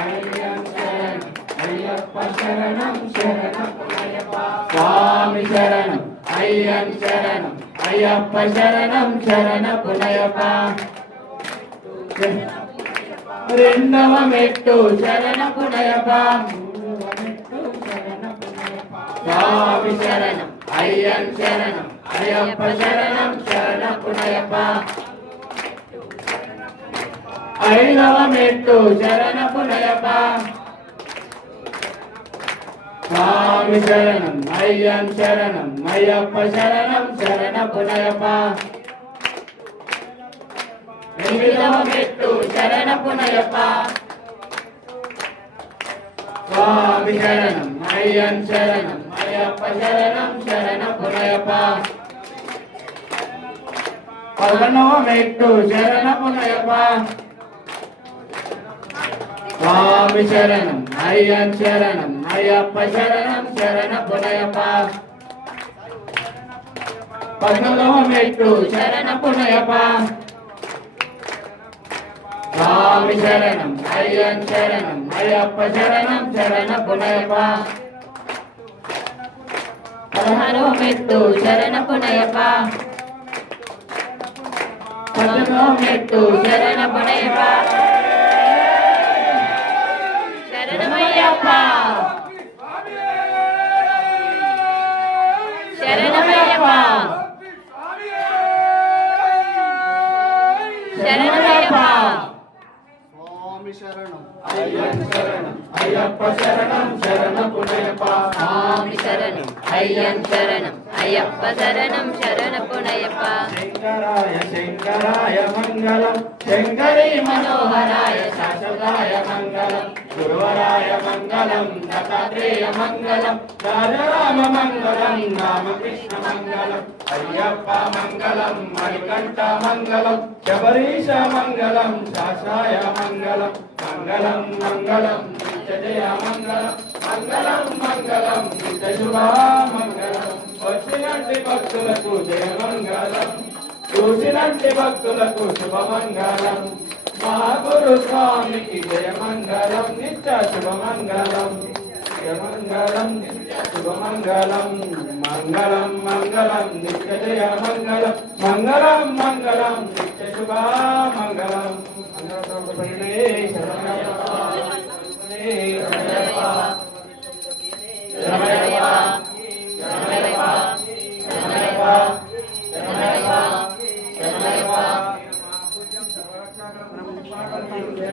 అయ్యం శరణం అయ్యప్ప శరణం శరణమయ్యప్ప స్వామి శరణం అయ్యం శరణం అయ్యప్ప శరణం శరణమయ్యప్ప రెండవ మెట్టు శరణమయ్యప్ప స్వామి శరణం అయ్యం శరణం అయ్యప్ప శరణం శరణమయ్యప్ప ఐదవ మెట్టు శరణమయ్యప్ప స్వామి శరణం అయ్యం శరణం అయ్యప్ప శరణం శరణమయ్యప్ప ఎనిమిదవ మెట్టు శరణమయ్యప్ప స్వామి శరణం అయ్యం శరణం అయ్యప్ప శరణం శరణమయ్యప్ప పదకొండవ మెట్టు శరణమయ్యప్ప స్వామి శరణం అయ్యం శరణం అయ్యప్ప శరణం శరణమయ్యప్ప పద్నాలుగవ మెట్టు శరణమయ్యప్ప స్వామి శరణం అయ్యం శరణం అయ్యప్ప శరణం శరణమయ్యప్ప పదహారవ మెట్టు శరణమయ్యప్ప పదమూడవ మెట్టు శరణమయ్యప్ప శరణమయ్యప్ప శరణమయ్యప్ప శరణమయ్యప్ప స్వామి శరణం అయ్యం శరణం అయ్యప్ప శరణం శరణమయ్యప్ప స్వామి శరణం అయ్యం శరణం అయ్యప్ప శరణం శరణమయ్యప్ప శంకరాయ శంకరాయ మంగళం శంకరీ మనోహరాయ శాశ్వతాయ మంగళం గురువరాయ మంగళం దత్తాత్రేయ మంగళం రాజరామ మంగళం రామకృష్ణ మంగళం అయ్యప్ప మంగళం మణికంఠ మంగళం శబరీశ మంగళం శాశాయ మంగళం మంగళం మంగళం నిత్యజయ మంగళం మంగళం మంగళం నిత్యశుభ మంగళం వచ్చినట్టి భక్తులకు జయ మంగళం చూసినట్టి భక్తులకు శుభమంగళం మా గురు స్వామికి జయ మంగళం నిత్య శుభమంగళం జయ మంగళం నిత్య శుభమంగళం మంగళం మంగళం నిత్య జయ మంగళం మంగళం మంగళం నిత్య శుభ మంగళం శరణం